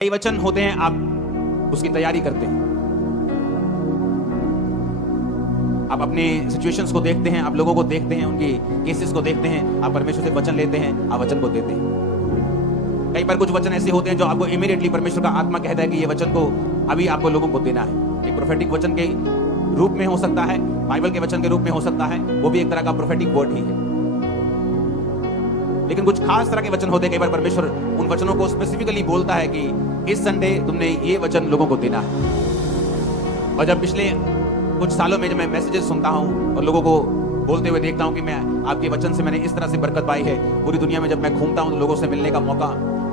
कई वचन होते हैं, आप उसकी तैयारी करते हैं, आप अपने सिचुएशंस को देखते हैं, आप लोगों को देखते हैं, उनके केसेस को देखते हैं, आप परमेश्वर से वचन लेते हैं, आप वचन को देते हैं। कई बार कुछ वचन ऐसे होते हैं जो आपको इमीडिएटली परमेश्वर का आत्मा कहता है कि ये वचन को अभी आपको लोगों को देना है। एक प्रोफेटिक वचन के रूप में हो सकता है, बाइबल के वचन के रूप में हो सकता है, वो भी एक तरह का प्रोफेटिक वर्ड ही है। लेकिन कुछ खास तरह के वचन होते हैं, कई बार परमेश्वर उन वचनों को स्पेसिफिकली बोलता है कि इस संडे तुमने ये वचन लोगों को देना है। और जब पिछले कुछ सालों में जब मैं मैसेजेस सुनता हूं और लोगों को बोलते हुए देखता हूं कि मैं आपके वचन से मैंने इस तरह से बरकत पाई है, पूरी दुनिया में जब मैं घूमता हूं तो लोगों से मिलने का मौका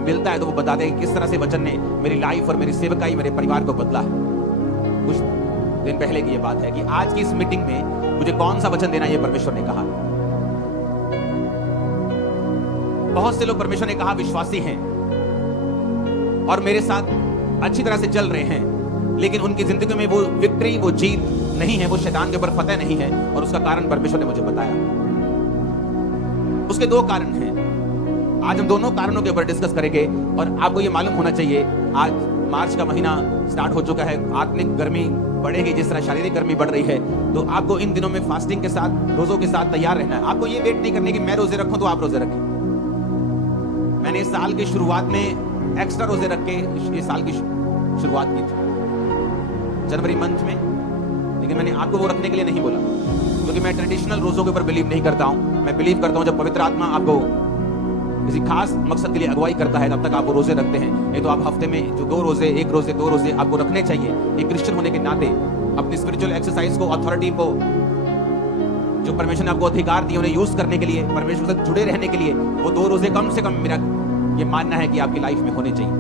मिलता है तो वो बताते हैं कि किस तरह से वचन ने मेरी लाइफ और मेरी सेवकाई, मेरे परिवार को बदला है। कुछ दिन पहले की ये बात है कि आज की इस मीटिंग में मुझे कौन सा वचन देना ये परमेश्वर ने कहा। बहुत से लोग परमेश्वर ने कहा विश्वासी हैं और मेरे साथ अच्छी तरह से चल रहे हैं, लेकिन उनकी जिंदगी में वो विक्ट्री, वो जीत नहीं है, वो शैतान के ऊपर फतह नहीं है। और उसका कारण परमेश्वर ने मुझे बताया। उसके दो कारण हैं। आज हम दोनों कारणों के ऊपर डिस्कस करेंगे। और आपको ये मालूम होना चाहिए, आज मार्च का महीना स्टार्ट हो चुका है, आत्मिक गर्मी बढ़ेगी जिस तरह शारीरिक गर्मी बढ़ रही है। तो आपको इन दिनों में फास्टिंग के साथ, रोजों के साथ तैयार रहना है। आपको ये वेट नहीं करनी कि मैं रोजे रखूं तो आप रोजे रखें। मैंने इस साल की शुरुआत में एक्स्ट्रा रोजे रख के इस साल की शुरुआत की थी जनवरी मंथ में, लेकिन मैंने आपको वो रखने के लिए नहीं बोला, क्योंकि मैं ट्रेडिशनल रोजों के ऊपर बिलीव नहीं करता हूं। मैं बिलीव करता हूं जब पवित्र आत्मा आपको किसी खास मकसद के लिए अगुवाई करता है, तब तक आप वो रोजे रखते हैं। नहीं तो आप हफ्ते में जो 2 रोजे, 1 रोजे, 2 रोजे आपको रखने चाहिए। एक क्रिश्चियन होने के नाते अपनी स्पिरिचुअल एक्सरसाइज को, अथॉरिटी को, जो परमेश्वर ने आपको अधिकार दिए उन्हें यूज करने के लिए, परमेश्वर से जुड़े रहने के लिए, वो 2 रोजे कम से कम मेरा ये मानना है कि आपकी लाइफ में होने चाहिए।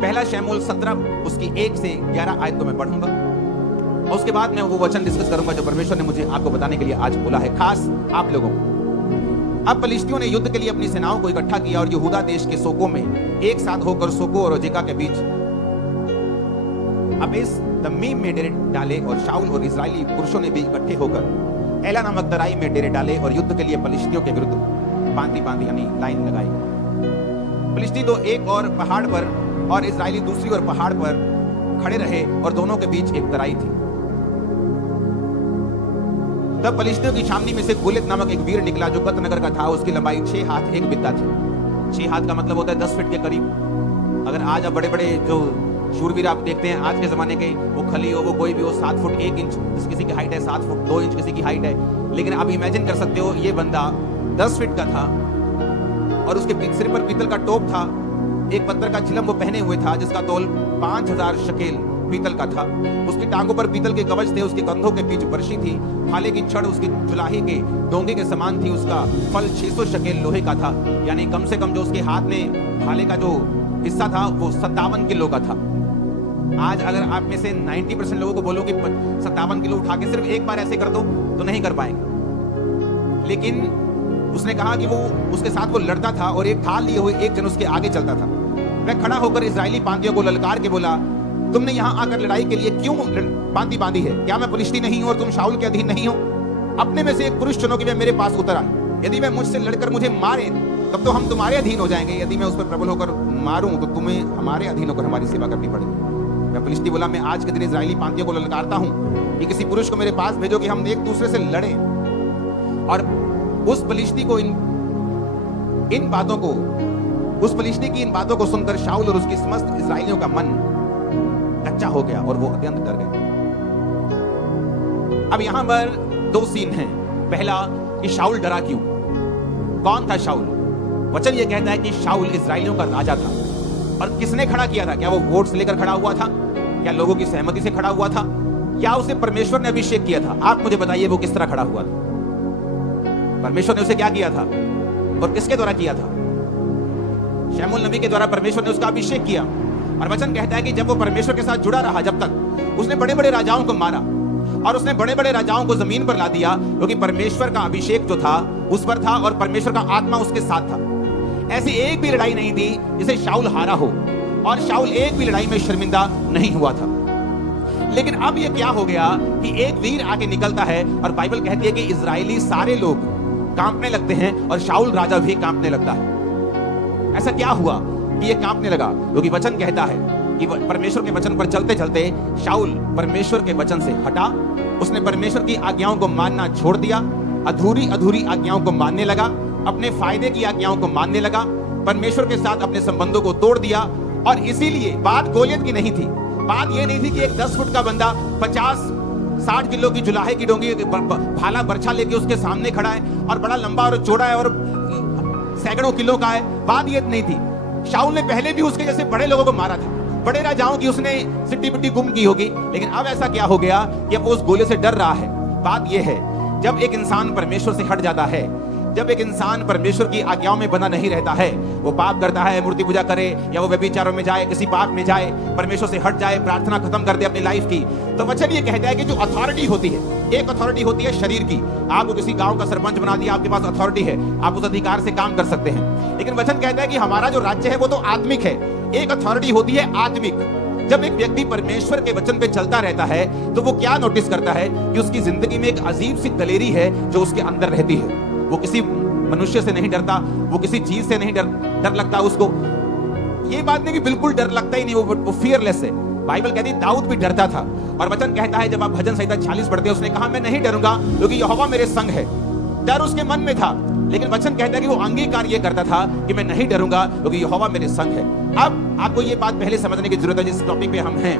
पहला शमूएल 17 उसकी 1 से 11 आयत को मैं पढ़ूंगा और उसके बाद मैं वो वचन डिस्कस करूंगा जो परमेश्वर ने मुझे आपको बताने के लिए आज बोला है, खास आप लोगों को। अब फलिश्तियों ने युद्ध के लिए अपनी सेनाओं को इकट्ठा किया और यहूदा देश के सोको में एक साथ होकर सोको और अजेका के बीच अबेस दम्मीम में डेरे डाले। और शाऊल और इस्राएली पुरुषों ने भी इकट्ठे होकर एला नामक तराई में डेरे डाले और युद्ध के लिए फलिश्तियों के विरुद्ध बांधी यानी लाइन लगाई। फलिश्ती तो एक और पहाड़ पर और इस्राएली दूसरी ओर पहाड़ पर खड़े रहे और दोनों के बीच एक तराई थी। तब फलिश्तियों की छावनी में से गोलियत नामक एक वीर निकला जो गत नगर का था। उसकी लंबाई 6 हाथ 1 बित्ता थी। 6 हाथ का मतलब होता है 10 फीट के करीब। अगर आज आप बड़े बड़े जो शूरवीर आप देखते हैं आज के जमाने के, वो खली हो, वो कोई भी हो, 7 फुट 1 इंच किसी की हाइट है, 7 फुट 2 इंच किसी की हाइट है। लेकिन आप इमेजिन कर सकते हो, ये बंदा 10 फीट का था और उसके सिर पर पीतल का टोप था। एक पत्थर का चिलम वो पहने हुए था जिसका तोल 5000 शकेल पीतल का था। उसकी टांगों पर पीतल के कवच थे, उसके कंधों के बीच बर्शी थी, भाले की छड़ उसकी जुलाही के डोंगे के समान थी। उसका फल 600 शकेल लोहे का था, यानी कम से कम जो उसके हाथ में भाले का जो हिस्सा था वो 57 किलो का था। आज अगर आप में से 90% लोगों को बोलो कि 57 किलो उठा के सिर्फ एक बार ऐसे कर दो तो नहीं कर पाएंगे। लेकिन उसने कहा कि वो उसके साथ वो लड़ता था और एक ढाल लिए हुए एक जन उसके आगे चलता था। वह खड़ा होकर इस्राएली पांतियों को ललकार के बोला, तुमने यहाँ आकर लड़ाई के लिए क्यों पांति बांधी है? क्या मैं फलिश्ती नहीं हूं और तुम शाऊल के अधीन नहीं हो? अपने में से एक पुरुष चुनो कि वह मेरे पास उतर आए। यदि वह मुझसे लड़कर मुझे मारे तब तो हम तुम्हारे अधीन हो जाएंगे, यदि मैं उस पर प्रबल होकर मारूं तो तुम्हें हमारे अधीन होकर हमारी सेवा करनी पड़ेगी। फलिश्ती बोला, मैं आज के दिन इस्राएली पांतियों को ललकारता हूं कि किसी पुरुष को मेरे पास भेजो कि हम एक दूसरे से लड़ें। और उस फलिश्ती की इन बातों को सुनकर शाऊल और उसकी समस्त इस्राएलियों का मन कच्चा हो गया और वो अत्यंत डर गए। अब यहां पर 2 सीन हैं। पहला कि शाऊल डरा क्यों? कौन था शाऊल? वचन ये कहता है कि शाऊल इस्राएलियों का राजा था। और किसने खड़ा किया था? क्या वो वोट्स लेकर खड़ा हुआ था? क्या लोगों की सहमति से खड़ा हुआ था? या उसे परमेश्वर ने अभिषेक किया था? आप मुझे बताइए वो किस तरह खड़ा हुआ था? परमेश्वर ने उसे क्या किया था और किसके द्वारा किया था? शमूएल नबी के द्वारा परमेश्वर ने उसका अभिषेक किया। और वचन कहता है कि जब वो परमेश्वर के साथ जुड़ा रहा, जब तक उसने बड़े बड़े राजाओं को मारा और उसने बड़े बड़े राजाओं को जमीन पर ला दिया, क्योंकि परमेश्वर का अभिषेक जो था उस पर था और परमेश्वर का आत्मा उसके साथ था। ऐसी एक भी लड़ाई नहीं थी जिसे शाऊल हारा हो और शाऊल एक भी लड़ाई में शर्मिंदा नहीं हुआ था। लेकिन अब यह क्या हो गया कि एक वीर आके निकलता है और बाइबल कहती है कि इजरायली सारे लोग कांपने लगते हैं और शाऊल राजा भी कांपने लगता है। ऐसा क्या हुआ कि ये कांपने लगा? क्योंकि वचन कहता है कि परमेश्वर के वचन पर चलते चलते शाऊल परमेश्वर के वचन से हटा। उसने परमेश्वर की आज्ञाओं को मानना छोड़ दिया, अधूरी अधूरी आज्ञाओं को मानने लगा, अपने फायदे की आज्ञाओं को मानने लगा, परमेश्वर के साथ अपने संबंधों को तोड़ दिया। और इसीलिए बात गोलियत की नहीं थी, बात यह नहीं थी कि एक 10 फुट का बंदा 50-60 किलो की जुलाहे की डोंगी भाला बर्छा लेके उसके सामने खड़ा है और बड़ा लंबा और चौड़ा है और सैकड़ों किलो का है। बात ये नहीं थी। शाऊल ने पहले भी उसके जैसे बड़े लोगों को मारा था, बड़े राजाओं की उसने सिट्टी पिट्टी गुम की होगी, लेकिन अब ऐसा क्या हो गया कि अब वो उस गोले से डर रहा है। बात यह है, जब एक इंसान परमेश्वर से हट जाता है, जब एक इंसान परमेश्वर की आज्ञाओं में बंधा नहीं रहता है, वो पाप करता है, मूर्ति पूजा करे या वो व्यभिचारों में जाए, किसी पाप में जाए, परमेश्वर से हट जाए, प्रार्थना खत्म कर दे अपनी लाइफ की, तो वचन ये कहता है कि जो अथॉरिटी होती है, एक अथॉरिटी होती है शरीर की। आपको किसी गांव का सरपंच बना दिया, आपके पास अथॉरिटी है, आप उस अधिकार से काम कर सकते हैं। लेकिन वचन कहता है कि हमारा जो राज्य है वो तो आत्मिक है, एक अथॉरिटी होती है आत्मिक। जब एक व्यक्ति परमेश्वर के वचन पे चलता रहता है तो वो क्या नोटिस करता है कि उसकी जिंदगी में एक अजीब सी दलेरी है जो उसके अंदर रहती है। वो किसी मनुष्य से नहीं डरता, वो किसी चीज से नहीं डर लगता उसको। ये बात नहीं कि बिल्कुल डर लगता ही नहीं, वो फियरलेस है। बाइबल कहती है दाऊद भी डरता था, और वचन कहता है जब आप भजन संहिता 40 पढ़ते हैं, उसने कहा मैं नहीं डरूंगा क्योंकि यहोवा मेरे संग है। डर उसके मन में था, लेकिन वचन कहता है कि वो अंगीकार ये करता था कि मैं नहीं डरूंगा क्योंकि यहोवा मेरे संग है। अब आपको ये बात पहले समझने की जरूरत है जिस टॉपिक पे हम हैं।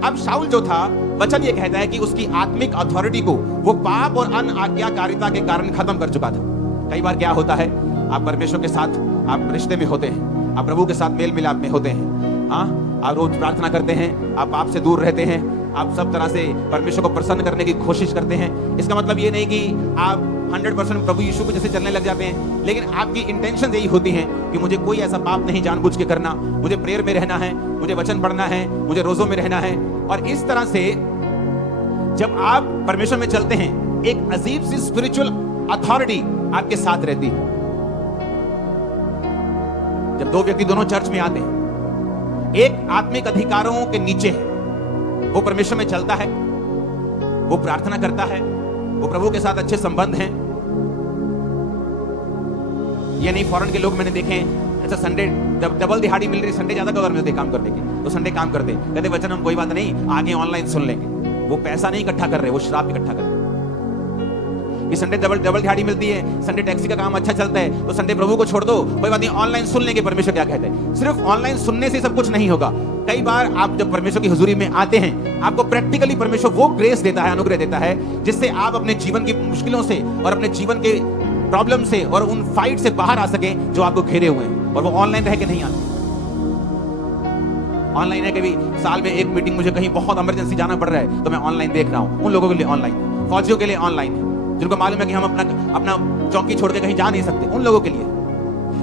अब शाऊल जो था, वचन ये कहता है कि उसकी आत्मिक अथॉरिटी को वो पाप और अनाज्ञाकारिता के कारण खत्म कर चुका था। कई बार क्या होता है, आप परमेश्वर के साथ आप रिश्ते में होते हैं, आप प्रभु के साथ मेल मिलाप में होते हैं, हाँ, आप रोज प्रार्थना करते हैं, आप पाप से दूर रहते हैं, आप सब तरह से परमेश्वर को प्रसन्न करने की कोशिश करते हैं। इसका मतलब ये नहीं कि आप 100% प्रभु यीशु को जैसे चलने लग जाते हैं, लेकिन आपकी इंटेंशन यही होती है कि मुझे कोई ऐसा पाप नहीं जानबूझ के करना, मुझे प्रेयर में रहना है, मुझे वचन पढ़ना है, मुझे रोजों में रहना है। और इस तरह से जब आप परमेश्वर में चलते हैं, एक अजीब सी स्पिरिचुअल अथॉरिटी आपके साथ रहती है। जब दो व्यक्ति दोनों चर्च में आते हैं, एक आत्मिक अधिकारों के नीचे है, वो परमेश्वर में चलता है, वो प्रार्थना करता है, वो प्रभु के साथ अच्छे संबंध हैं। ये नहीं, फॉरेन के लोग मैंने देखे हैं, अच्छा संडे जब डबल दिहाड़ी मिल रही, संडे ज्यादा कवर मिलते काम करने के, तो संडे काम करते, कहते वचन हम कोई बात नहीं आगे ऑनलाइन सुन लेंगे। वो पैसा नहीं इकट्ठा कर रहे, वो शराब इकट्ठा कर रहे। कि संडे डबल दिहाड़ी मिलती है, संडे टैक्सी का काम अच्छा चलता है, तो संडे प्रभु को छोड़ दो, कोई बात नहीं ऑनलाइन सुन लेंगे परमेश्वर क्या कहते हैं। सिर्फ ऑनलाइन सुनने से सब कुछ नहीं होगा। कई बार आप जब परमेश्वर की हुजूरी में आते हैं, आपको प्रैक्टिकली परमेश्वर वो ग्रेस देता है, अनुग्रह देता है, जिससे आप अपने जीवन की मुश्किलों से और अपने जीवन के प्रॉब्लम से और उन फाइट से बाहर आ सके जो आपको घेरे हुए हैं। और वो ऑनलाइन रह के नहीं आते। ऑनलाइन है, कभी साल में एक मीटिंग मुझे कहीं बहुत इमरजेंसी जाना पड़ रहा है तो मैं ऑनलाइन देख रहा हूं। उन लोगों के लिए ऑनलाइन, फौजियों के लिए ऑनलाइन है, जिनको मालूम है कि हम अपना चौकी छोड़ के कहीं जा नहीं सकते, उन लोगों के लिए।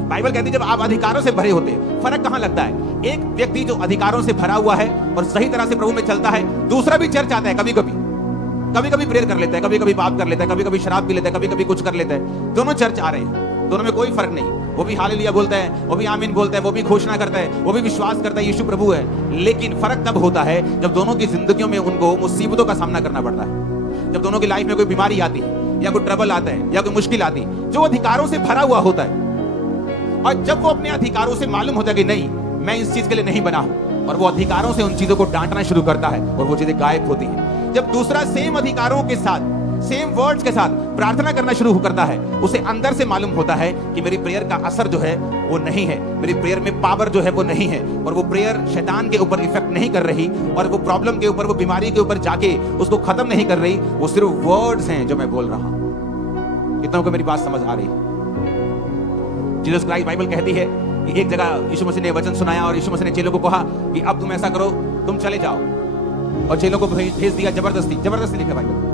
बाइबल कहती है जब आप अधिकारों से भरे होते हैं, फर्क कहां लगता है? एक व्यक्ति जो अधिकारों से भरा हुआ है और सही तरह से प्रभु में चलता है, दूसरा भी चर्च आता है, कभी कभी प्रेयर कर लेता है, कभी कभी पाप कर लेता है, कभी कभी शराब पी लेता है, कभी कभी कुछ कर लेता है। दोनों चर्च आ रहे हैं, दोनों में कोई फर्क नहीं। वो भी हालेलुया बोलता है, वो भी आमीन बोलता है, वो भी घोषणा करता है, वो भी विश्वास करता है यीशु प्रभु है। लेकिन फर्क तब होता है जब दोनों की जिंदगियों में उनको मुसीबतों का सामना करना पड़ता है, जब दोनों की लाइफ में कोई बीमारी आती है या कोई ट्रबल आता है या कोई मुश्किल आती है, जो अधिकारों से भरा हुआ होता है। और जब वो अपने अधिकारों से मालूम होता है कि नहीं मैं इस चीज के लिए नहीं बना हूं, और वो अधिकारों से उन चीजों को डांटना शुरू करता है और वो चीजें गायब होती हैं। जब दूसरा सेम अधिकारों के साथ, सेम वर्ड्स के साथ प्रार्थना करना शुरू करता है, उसे अंदर से मालूम होता है कि मेरी प्रेयर का असर जो है वो नहीं है, मेरी प्रेयर में पावर जो है वो नहीं है, और वो प्रेयर शैतान के ऊपर इफेक्ट नहीं कर रही, और वो प्रॉब्लम के ऊपर, वो बीमारी के ऊपर जाके उसको खत्म नहीं कर रही, वो सिर्फ वर्ड्स हैं जो मैं बोल रहा हूं। कितनों को मेरी बात समझ आ रही? जीसस क्राइस्ट, बाइबल कहती है कि एक जगह यीशु मसीह ने वचन सुनाया और यीशु मसीह ने चेलों को कहा कि अब तुम ऐसा करो, तुम चले जाओ, और चेलों को भेज दिया, जबरदस्ती लिखा बाइबल,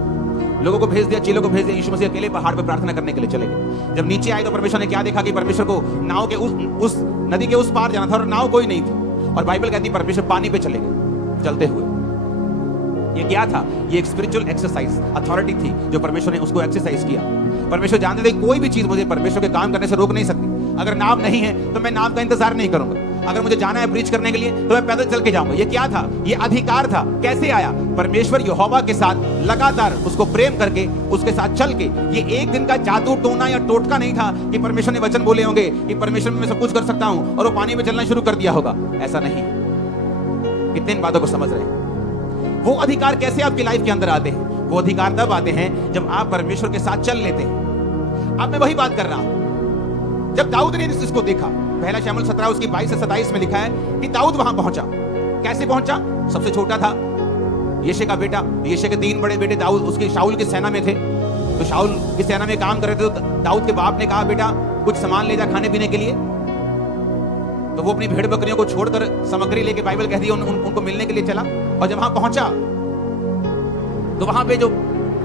लोगों को भेज दिया, चेलों को भेज दिया। यीशु मसीह अकेले पहाड़ पर प्रार्थना करने के लिए चले गए। जब नीचे आए तो परमेश्वर ने क्या देखा कि परमेश्वर को नाव के उस नदी के उस पार जाना था और नाव कोई नहीं थी, और बाइबल कहती है परमेश्वर पानी पे चले गए चलते हुए। ये क्या था? ये एक स्पिरिचुअल एक्सरसाइज, अथॉरिटी थी जो परमेश्वर ने उसको एक्सरसाइज किया। परमेश्वर जानते थे कोई भी चीज मुझे परमेश्वर के काम करने से रोक नहीं सकती। अगर नाव नहीं है तो मैं नाव का इंतजार नहीं करूंगा। अगर मुझे जाना है प्रीच करने के लिए तो मैं पैदल चल के जाऊंगा। ये क्या था? ये अधिकार था। कैसे आया? परमेश्वर यहोवा के साथ लगातार उसको प्रेम करके उसके साथ चल के। ये एक दिन का जादू टोना या टोटका नहीं था कि परमेश्वर ने वचन बोले होंगे कि परमेश्वर में मैं सब कुछ कर सकता हूं और वो पानी में चलना शुरू कर दिया होगा। ऐसा नहीं। कितने इन बातों को समझ रहे हैं? वो अधिकार कैसे आपकी लाइफ के अंदर आते हैं? वो अधिकार तब आते हैं जब आप परमेश्वर के साथ चल लेते हैं। अब मैं वही बात कर रहा हूं। जब दाऊद ने इसको देखा, पहला शमूएल 17 उसकी 22 से 27 में लिखा है कि दाऊद वहां पहुंचा। कैसे पहुंचा? सबसे छोटा था, यिशै का बेटा। यिशै के 3 बड़े बेटे दाऊद उसके शाऊल की सेना में थे। तो शाऊल की सेना में काम कर रहे थे। तो दाऊद के बाप ने कहा, बेटा कुछ सामान ले जा खाने पीने के लिए। तो वो अपनी भेड़ बकरियों को छोड़कर सामग्री लेके, बाइबल कहती है, उनको मिलने के लिए चला। और जब वहां पहुंचा तो वहां पे जो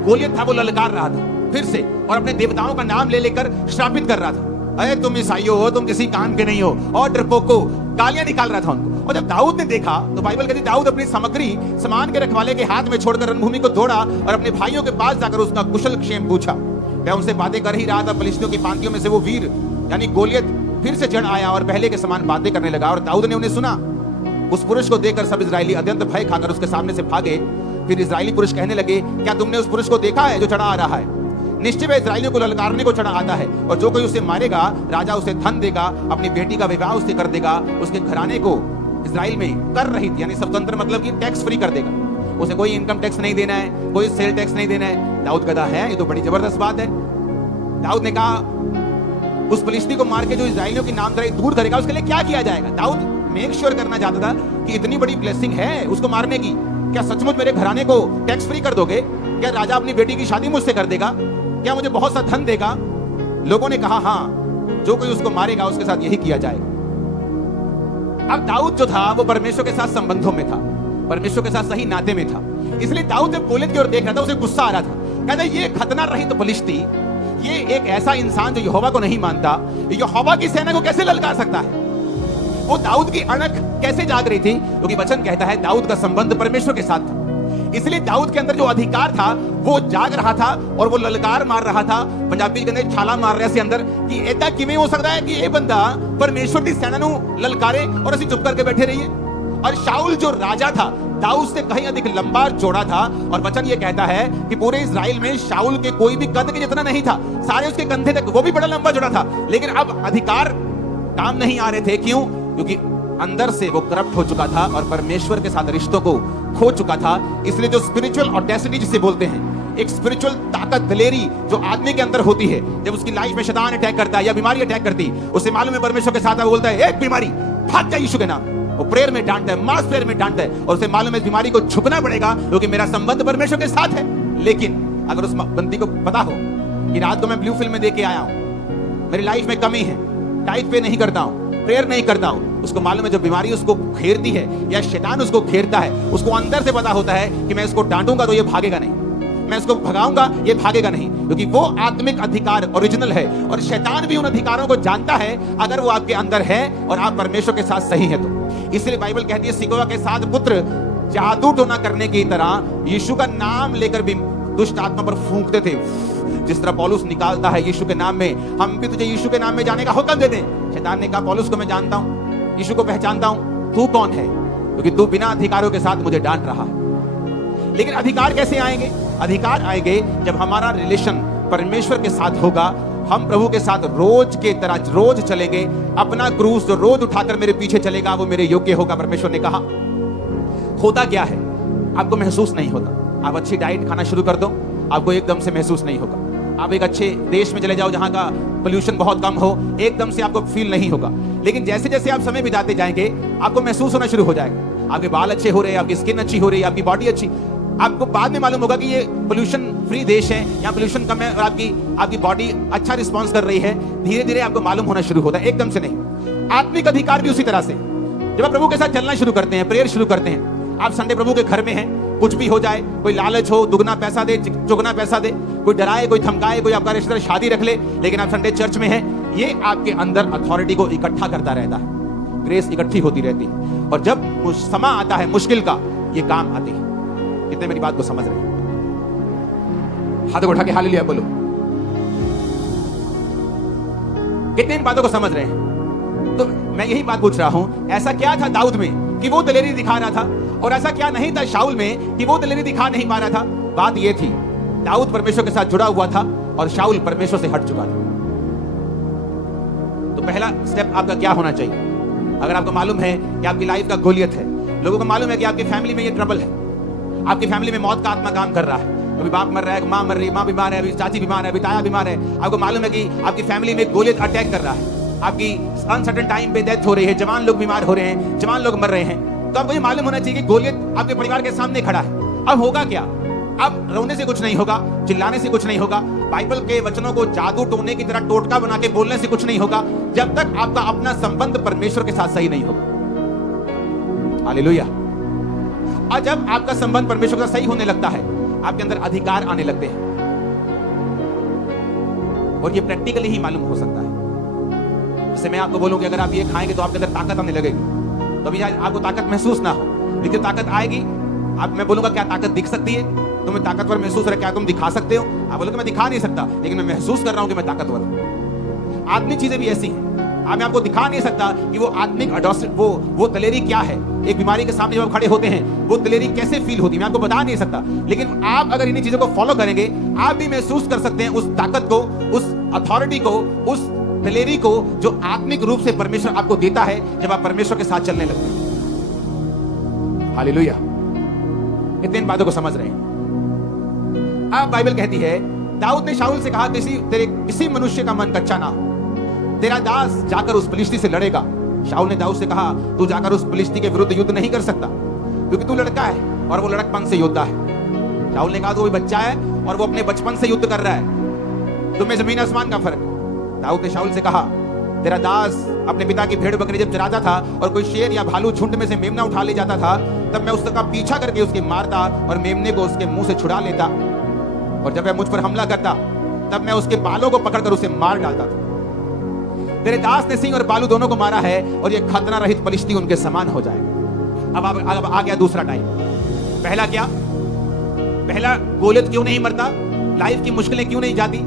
गोलियत था वो ललकार रहा था फिर से, और अपने देवताओं का नाम ले लेकर श्रापित कर रहा था। अरे तुम ईसाइयों हो, तुम किसी काम के नहीं हो, और डरपोको गालियां निकाल रहा था उनको। और जब दाऊद ने देखा तो बाइबल कहती है दाऊद अपनी सामग्री सामान के रखवाले के हाथ में छोड़कर रणभूमि को दौड़ा और अपने भाइयों के पास जाकर उसका कुशल क्षेम पूछा। वह उनसे बातें कर ही रहा था, फलिश्तियों की पांतियों में से वो वीर यानी गोलियत फिर से चढ़ आया और पहले के समान बातें करने लगा। और दाऊद ने उन्हें सुना। उस पुरुष को देखकर सब इजरायली अत्यंत भय खाकर उसके सामने से भागे। फिर इजरायली पुरुष कहने लगे, क्या तुमने उस पुरुष को देखा है जो चढ़ा आ रहा है? निश्चय वह इजरायलियों को ललकारने को चढ़ा आता है, और जो कोई उसे मारेगा राजा उसे धन देगा, अपनी बेटी का विवाह उससे कर देगा, उसके घराने को इजराइल में कर रहित यानी स्वतंत्र मतलब कि टैक्स फ्री कर देगा। उसे कोई इनकम टैक्स नहीं देना है, कोई सेल टैक्स नहीं देना है। दाऊद कहता है ये तो बड़ी जबरदस्त बात है। दाऊद ने कहा उस फलिश्ती को मार के जो इजरायलियों की नामधराई दूर करेगा उसके लिए क्या किया जाएगा? दाऊद मेक श्योर करना चाहता था कि इतनी बड़ी ब्लेसिंग है उसको मारने की, क्या सचमुच मेरे घराने को टैक्स फ्री कर दोगे? क्या राजा अपनी बेटी की शादी मुझसे कर देगा? क्या मुझे बहुत सा धन देगा? लोगों ने कहा हाँ, जो कोई उसको मारेगा उसके साथ यही किया जाएगा। अब दाऊद जो था वो परमेश्वर के साथ संबंधों में था, परमेश्वर के साथ सही नाते में था। इसलिए दाऊद जब गोलियत की ओर देख रहा था उसे गुस्सा आ रहा था। कहता ये खतना रहित फलिश्ती, ये एक ऐसा इंसान जो यहोवा को नहीं मानता, यहोवा की सेना को कैसे ललकार सकता है? वो दाऊद की अणख कैसे जाग रही थी? क्योंकि वचन कहता है दाऊद का संबंध परमेश्वर के साथ था। इसलिए दाऊद के अंदर जो अधिकार था वो जाग रहा था और वो ललकार मार रहा था। पंजाबी के अंदर छाला मार रहा सी अंदर कि ऐसा किवें हो सकता है कि ये बंदा परमेश्वर की सेना नू ललकारे और असि चुप करके बैठे रहिए। और शाऊल जो राजा था दाऊद से कहीं अधिक लंबा चौड़ा था, और वचन ये कहता है कि पूरे इजराइल में शाऊल के कोई भी कद के जितना नहीं था, सारे उसके कंधे तक, वो भी बड़ा लंबा चौड़ा था। लेकिन अब अधिकार काम नहीं आ रहे थे। क्यों? क्योंकि अंदर से वो करप्ट हो चुका था और परमेश्वर के साथ रिश्तों को खो चुका था। इसलिए जो स्पिरिचुअल ऑडेसिटी जिसे बोलते हैं, एक स्पिरिचुअल ताकत, दलेरी जो आदमी के अंदर होती है, जब उसकी लाइफ में शैतान अटैक करता है या बीमारी अटैक करती, उसे मालूम है परमेश्वर के साथ, वो बोलता है एक बीमारी भाग जा यीशु के नाम। वो प्रेयर में डांटता है, मास प्रेयर में डांटता है, और उसे मालूम है इस बीमारी को झुकना पड़ेगा क्योंकि मेरा संबंध परमेश्वर के साथ है। लेकिन अगर उस बंदी को पता हो कि रात को मैं ब्लू फिल्म में देख के आया हूं, मेरी लाइफ में कमी है, डाइट पे नहीं करता हूं, प्रेयर नहीं करता हूं, उसको मालूम है जब बीमारी उसको घेरती है या शैतान उसको घेरता है, उसको अंदर से पता होता है कि मैं इसको डांटूंगा तो ये भागेगा नहीं, मैं इसको भगाऊंगा ये भागेगा नहीं, क्योंकि वो आत्मिक अधिकार ओरिजिनल है। और शैतान भी उन अधिकारों को जानता है अगर वो आपके अंदर है और आप परमेश्वर के साथ सही है तो। इसलिए बाइबल कहती है सिकोआ के 7 पुत्र जादू टोना करने की तरह यीशु का नाम लेकर भी दुष्ट आत्मा पर फूंकते थे। जिस तरह पौलुस निकालता है यीशु के नाम में, हम भी तुझे यीशु के नाम में जाने का हुक्म देते हैं। शैतान ने कहा पौलुस को मैं जानता हूं, यीशु को पहचानता हूं, तू कौन है? क्योंकि तू बिना अधिकारों के साथ मुझे डांट रहा है। लेकिन अधिकार कैसे आएंगे? अधिकार आएंगे जब हमारा रिलेशन परमेश्वर के साथ होगा। हम प्रभु के साथ रोज के तरह रोज चलेंगे। अपना क्रूस जो रोज उठाकर मेरे पीछे चलेगा वो मेरे योग्य होगा। परमेश्वर ने कहा। होता क्या है? आपको महसूस नहीं होता। आप अच्छी डाइट खाना शुरू कर दो, आपको एकदम से महसूस नहीं होगा। आप एक अच्छे देश में चले जाओ जहां का पोल्यूशन बहुत कम हो, एकदम से आपको फील नहीं होगा। लेकिन जैसे जैसे आप समय बिताते जाएंगे आपको महसूस होना शुरू हो जाएगा। आपके बाल अच्छे हो रहे हैं, आपकी स्किन अच्छी हो रही है, आपकी बॉडी अच्छी। आपको बाद में मालूम होगा कि ये पोल्यूशन फ्री देश है, यहाँ पोल्यूशन कम है और आपकी बॉडी अच्छा रिस्पॉन्स कर रही है। धीरे धीरे आपको मालूम होना शुरू होता है, एकदम से नहीं। आत्मिक अधिकार भी उसी तरह से, जब आप प्रभु के साथ चलना शुरू करते हैं, प्रेयर शुरू करते हैं, आप संडे प्रभु के घर में हैं, कुछ भी हो जाए, कोई लालच हो, दुगना पैसा दे, चुगना पैसा दे, कोई डराए, कोई धमकाए, कोई आपका रिश्तेदार शादी रख ले, लेकिन आप संडे चर्च में हैं, ये आपके अंदर अथॉरिटी को इकट्ठा करता रहता है। ग्रेस इकट्ठी होती रहती है और जब समय आता है मुश्किल का, ये काम आती है। कितने मेरी बात को समझ रहे हैं? हाथ उठा के हालेलुया बोलो। कितने इन बातों को समझ रहे हैं? तो मैं यही बात पूछ रहा हूं, ऐसा क्या था दाऊद में कि वो दलेरी दिखा रहा था, और ऐसा क्या नहीं था शाऊल में कि वो दलेरी दिखा नहीं पा रहा था? बात ये थी, दाऊद परमेश्वर के साथ जुड़ा हुआ था और शाऊल परमेश्वर से हट चुका था। तो पहला स्टेप आपका क्या होना चाहिए? अगर आपको मालूम है कि आपकी लाइफ का गोलियत है, लोगों को मालूम है कि आपकी फैमिली में ये ट्रबल है, आपकी फैमिली में मौत का आत्मा काम कर रहा है, अभी बाप मर रहा है, माँ मर रही है, माँ बीमार है, अभी चाची बीमार है, अभी ताया बीमार है, आपको मालूम है कि आपकी फैमिली में गोलियत अटैक कर रहा है, आपकी अनसर्टेन टाइम पे डेथ हो रही है, जवान लोग बीमार हो रहे हैं, जवान लोग मर रहे हैं, तो आपको ये मालूम होना चाहिए कि गोलियत आपके परिवार के सामने खड़ा है। अब होगा क्या? अब रोने से कुछ नहीं होगा, चिल्लाने से कुछ नहीं होगा, बाइबल के वचनों को जादू टोने की तरह टोटका बना के बोलने से कुछ नहीं होगा, जब तक आपका अपना संबंध परमेश्वर के साथ सही नहीं होगा। हालेलुया। और जब आपका संबंध परमेश्वर के साथ सही होने लगता है, आपके अंदर अधिकार आने लगते हैं, और ये प्रैक्टिकली ही मालूम हो सकता है। जैसे मैं आपको बोलूं कि अगर आप ये खाएंगे तो आपके अंदर ताकत आने लगेगी, तो अभी आपको ताकत महसूस ना हो, लेकिन ताकत आएगी। आप मैं बोलूंगा क्या ताकत दिख सकती है? तुम्हें ताकतवर महसूस हो रहा है, क्या तुम दिखा सकते हो? आप बोलोगे मैं दिखा नहीं सकता, लेकिन मैं महसूस कर रहा हूं कि मैं ताकतवर हूं। आत्मिक चीजें भी ऐसी हैं, मैं आपको दिखा नहीं सकता कि वो आत्मिक वो दलेरी क्या है। एक बीमारी के सामने जब आप खड़े होते हैं, वो दलेरी कैसे फील होती है, मैं आपको बता नहीं सकता, लेकिन आप अगर इन्हीं चीजों को फॉलो करेंगे, आप भी महसूस कर सकते हैं उस ताकत को, उस अथॉरिटी को, उस दलेरी को जो आत्मिक रूप से परमेश्वर आपको देता है जब आप परमेश्वर के साथ चलने लगते हैं। हालेलुया। इतनी बातों को समझ रहे हैं? अब बाइबल कहती है, दाऊद ने शाऊल से कहा, किसी मनुष्य का मन कच्चा ना हो, तेरा दास जाकर उस फिलिस्ती से लड़ेगा। शाऊल ने दाऊद से कहा, तू जाकर उस फिलिस्ती के विरुद्ध युद्ध नहीं कर सकता, क्योंकि तू लड़का है और वो लड़कपन से योद्धा है। शाऊल ने कहा, तो वो बच्चा है और वो अपने बचपन से युद्ध कर रहा है, तुम्हें जमीन आसमान का फर्क। दाऊद ने शाऊल से कहा, तेरा दास अपने पिता की भेड़ बकरी जब चराता था और कोई शेर या भालू झुंड में से मेमना उठा ले जाता था, तब मैं उसका पीछा करके उसके मारता और मेमने को उसके मुंह से छुड़ा लेता, और जब वह मुझ पर हमला करता तब मैं उसके बालों को पकड़कर उसे मार डालता था। तेरे दास ने सिंह और बालू दोनों को मारा है, और ये खतना रहित फलिश्ती उनके समान हो जाएगा। अब आ गया दूसरा टाइम। पहला क्या? पहला, गोलियत क्यों नहीं मरता? लाइफ की मुश्किलें क्यों नहीं जाती?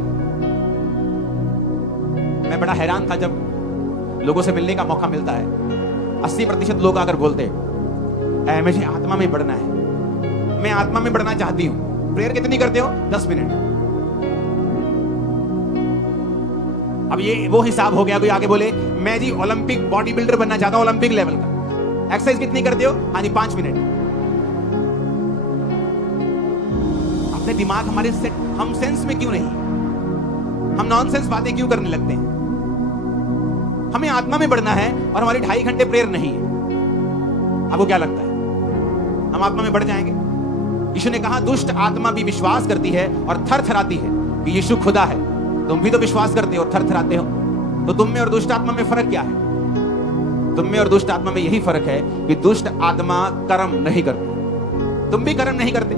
मैं बड़ा हैरान था जब लोगों से मिलने का मौका मिलता है, 80% लोग आकर बोलते हैं, मुझे आत्मा में बढ़ना है, मैं आत्मा में बढ़ना चाहती हूं। प्रेयर कितनी करते हो? 10 मिनट। अब ये वो हिसाब हो गया, कोई आगे बोले, मैं जी ओलंपिक बॉडी बिल्डर बनना चाहता हूं, ओलंपिक लेवल का। एक्सरसाइज कितनी करते हो? हाँ जी 5 मिनट। अपने दिमाग हमारे सेट, हम सेंस में क्यों नहीं? हम नॉनसेंस बातें क्यों करने लगते हैं? हमें आत्मा में बढ़ना है और हमारी 2.5 घंटे प्रेयर नहीं है। आपको क्या लगता है हम आत्मा में बढ़ जाएंगे? यीशु ने कहा, दुष्ट आत्मा भी विश्वास करती है और थर थराती है कि यीशु खुदा है। तुम भी तो विश्वास करते हो और थर थराते हो, तो तुम में और दुष्ट आत्मा में फर्क क्या है? तुम में और दुष्ट आत्मा में यही फर्क है कि दुष्ट आत्मा कर्म नहीं करती, तुम भी कर्म नहीं करते।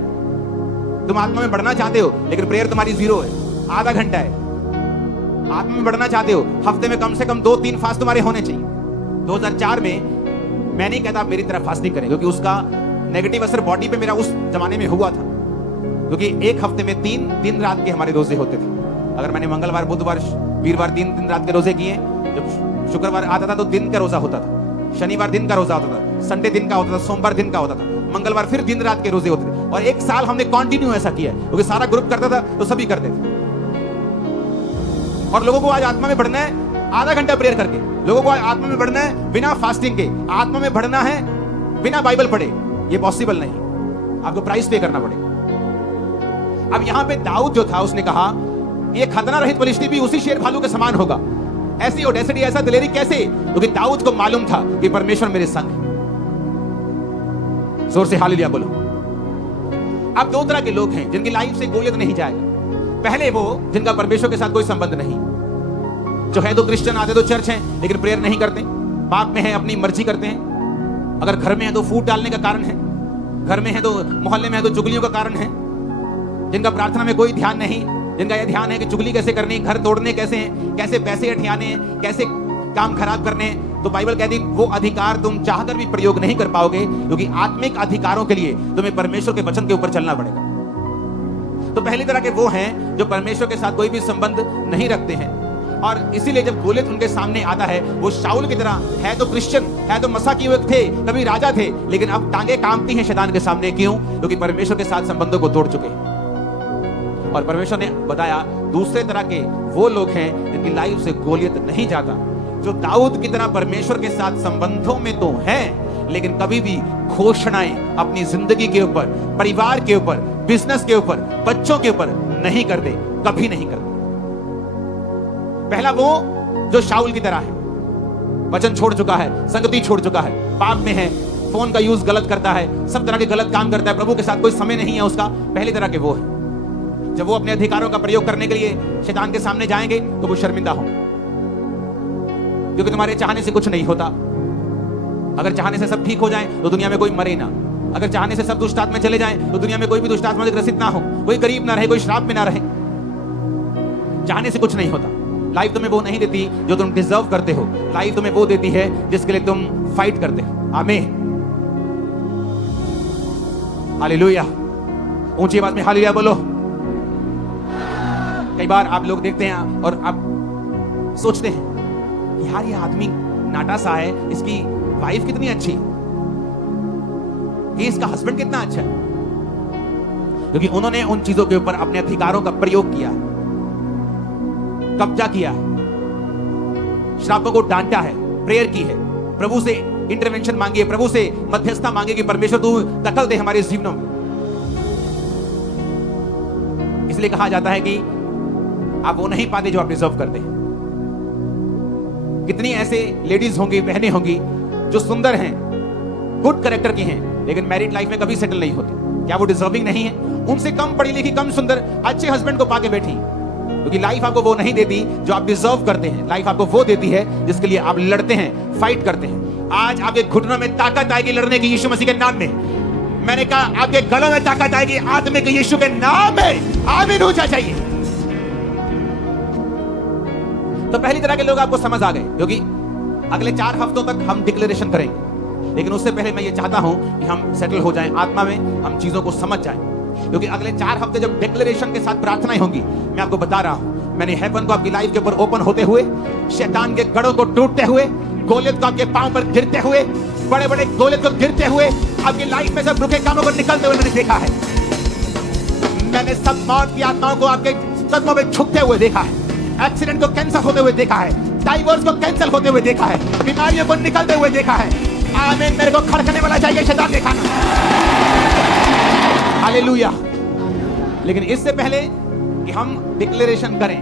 तुम आत्मा में बढ़ना चाहते हो, लेकिन प्रेयर तुम्हारी 0 है, आधा घंटा है। आत्मा में बढ़ना चाहते हो, हफ्ते में कम से कम 2-3 फास्ट तुम्हारे होने चाहिए। 2004 में मैं नहीं कहता आप मेरी तरह फास्टिंग करें, क्योंकि उसका नेगेटिव असर बॉडी पे मेरा उस जमाने में हुआ था, क्योंकि एक हफ्ते में 3 दिन रात के हमारे रोजे होते थे। अगर मैंने मंगलवार, बुधवार, वीरवार 3 दिन रात के रोजे किए, जब शुक्रवार आता था तो दिन का रोजा होता था, शनिवार दिन का रोजा होता था, संडे दिन का होता था, सोमवार दिन का होता था, मंगलवार फिर दिन रात के रोजे होते थे। और 1 साल हमने कंटिन्यू ऐसा किया, क्योंकि सारा ग्रुप करता था तो सभी करते थे। और लोगों को आज आत्मा में बढ़ना है आधा घंटा प्रेयर करके, लोगों को आज आत्मा में बढ़ना है बिना फास्टिंग के, आत्मा में बढ़ना है बिना बाइबल पढ़े, ये पॉसिबल नहीं। आपको प्राइस पे करना पड़ेगा। अब यहां पे दाऊद जो था, उसने कहा ये खतना रहित फलिश्ती भी उसी शेर भालू के समान होगा। ऐसी ऑडेसिटी, ऐसा दिलेरी कैसे? क्योंकि दाऊद को मालूम था कि परमेश्वर मेरे संग है। जोर से हालेलुया बोलो। अब 2 तरह के लोग हैं जिनकी लाइफ से गोलियत नहीं जाएगा। पहले वो जिनका परमेश्वर के साथ कोई संबंध नहीं, जो है तो क्रिश्चियन, आते तो चर्च हैं, लेकिन प्रेयर नहीं करते, पाप में है, अपनी मर्जी करते हैं। अगर घर में है तो फूट डालने का कारण है, घर में है तो मोहल्ले में है तो चुगलियों का कारण है। जिनका प्रार्थना में कोई ध्यान नहीं, जिनका यह ध्यान है कि चुगली कैसे करनी, घर तोड़ने कैसे हैं, कैसे पैसे अठियाने हैं, कैसे काम खराब करने हैं, तो बाइबल कहती है वो अधिकार तुम चाहकर भी प्रयोग नहीं कर पाओगे, क्योंकि आत्मिक अधिकारों के लिए तुम्हें परमेश्वर के वचन के ऊपर चलना पड़ेगा। तो पहली तरह के वो हैं जो परमेश्वर के साथ कोई भी संबंध नहीं रखते हैं। और इसीलिए जब गोलियत उनके सामने आता है, वो शाऊल की तरह है तो क्रिश्चियन, है तो मसा की थे, कभी राजा थे, लेकिन अब टांगे कांपती हैं शैतान के सामने। क्यों? क्योंकि परमेश्वर के साथ संबंधों को तोड़ चुके हैं। और परमेश्वर ने बताया दूसरे तरह के वो लोग हैं जिनकी लाइफ से गोलियत नहीं जाता, जो दाऊद की तरह परमेश्वर के साथ संबंधों में तो हैं, लेकिन कभी भी घोषणाएं अपनी जिंदगी के ऊपर, परिवार के ऊपर, बिजनेस के ऊपर, बच्चों के ऊपर नहीं करते, कभी नहीं करते। पहला वो जो शाऊल की तरह है, वचन छोड़ चुका है, संगति छोड़ चुका है, पाप में है, फोन का यूज गलत करता है, सब तरह के गलत काम करता है, प्रभु के साथ कोई समय नहीं है उसका। पहली तरह के वो है। जब वो अपने अधिकारों का प्रयोग करने के लिए शैतान के सामने जाएंगे तो वो शर्मिंदा हो, क्योंकि तुम्हारे चाहने से कुछ नहीं होता। अगर चाहने से सब ठीक हो जाए तो दुनिया में कोई मरे ना। अगर चाहने से सब दुष्ट आत्मा चले जाएं तो दुनिया में कोई भी दुष्ट आत्मा से ग्रसित ना हो, कोई गरीब ना रहे, कोई श्राप में ना रहे। चाहने से कुछ नहीं होता। लाइफ तुम्हें वो नहीं देती जो तुम डिजर्व करते हो, लाइफ तुम्हें वो देती है जिसके लिए तुम फाइट करते हो। आमीन, हालेलुया। ऊंची आवाज में हालेलुया बोलो। कई बार आप लोग देखते हैं और आप सोचते हैं यार ये आदमी नाटा सा है, इसकी वाइफ कितनी अच्छी, ये इसका हस्बैंड कितना अच्छा है, क्योंकि उन्होंने उन चीजों के ऊपर अपने अधिकारों का प्रयोग किया है, कब्जा किया है, श्रापों को डांटा है, प्रेयर की है, प्रभु से इंटरवेंशन मांगी है, प्रभु से मध्यस्थता मांगी कि परमेश्वर तू दखल दे हमारे जीवनों में। इसलिए कहा जाता है कि आप वो नहीं पाते जो आप डिजर्व करते हैं। कितनी ऐसे लेडीज होंगी, बहनें होंगी जो सुंदर हैं, गुड कैरेक्टर की हैं, लेकिन मैरिड लाइफ में कभी सेटल नहीं होती। क्या वो डिजर्विंग नहीं है? उनसे कम पढ़ी लिखी, कम सुंदर, अच्छे हस्बैंड को पाके बैठी, क्योंकि लाइफ आपको वो नहीं देती जो आप डिजर्व करते हैं। लाइफ आपको वो देती है जिसके लिए आप लड़ते हैं, फाइट करते हैं। आज आपके घुटनों में ताकत आएगी लड़ने की, यीशु मसीह के नाम में। मैंने कहा आपके गलों में ताकत आएगी आत्मिक यीशु के नाम में। आमीन होना चाहिए। तो पहली तरह के लोग आपको समझ आ गए, क्योंकि अगले 4 हफ्तों तक हम डिक्लेरेशन करेंगे, लेकिन उससे पहले मैं ये चाहता हूं कि हम सेटल हो जाएं आत्मा में, हम चीजों को समझ जाएं, क्योंकि अगले 4 हफ्ते जब डिक्लेरेशन के साथ प्रार्थनाएं होंगी, मैं आपको बता रहा हूं, मैंने हेवन को आपकी लाइफ के ऊपर ओपन होते हुए, शैतान के गढ़ों को टूटते हुए, गोलियत को आपके पांव पर गिरते हुए, बड़े बड़े गोलियत को गिरते हुए, आपकी लाइफ में सब रुके कामों को निकलते हुए मैंने देखा है। मैंने सब मौत की आत्माओं को आपके कदमों में झुकते हुए देखा है, एक्सीडेंट को कैंसिल होते हुए देखा है, डाइवोर्स को कैंसिल होते हुए देखा है, बीमारियों को निकलते हुए देखा है। आमीन। मेरे को खड़कने वाला चाहिए शैतान देखा। हालेलुया। लेकिन इससे पहले कि हम डिक्लेरेशन करें,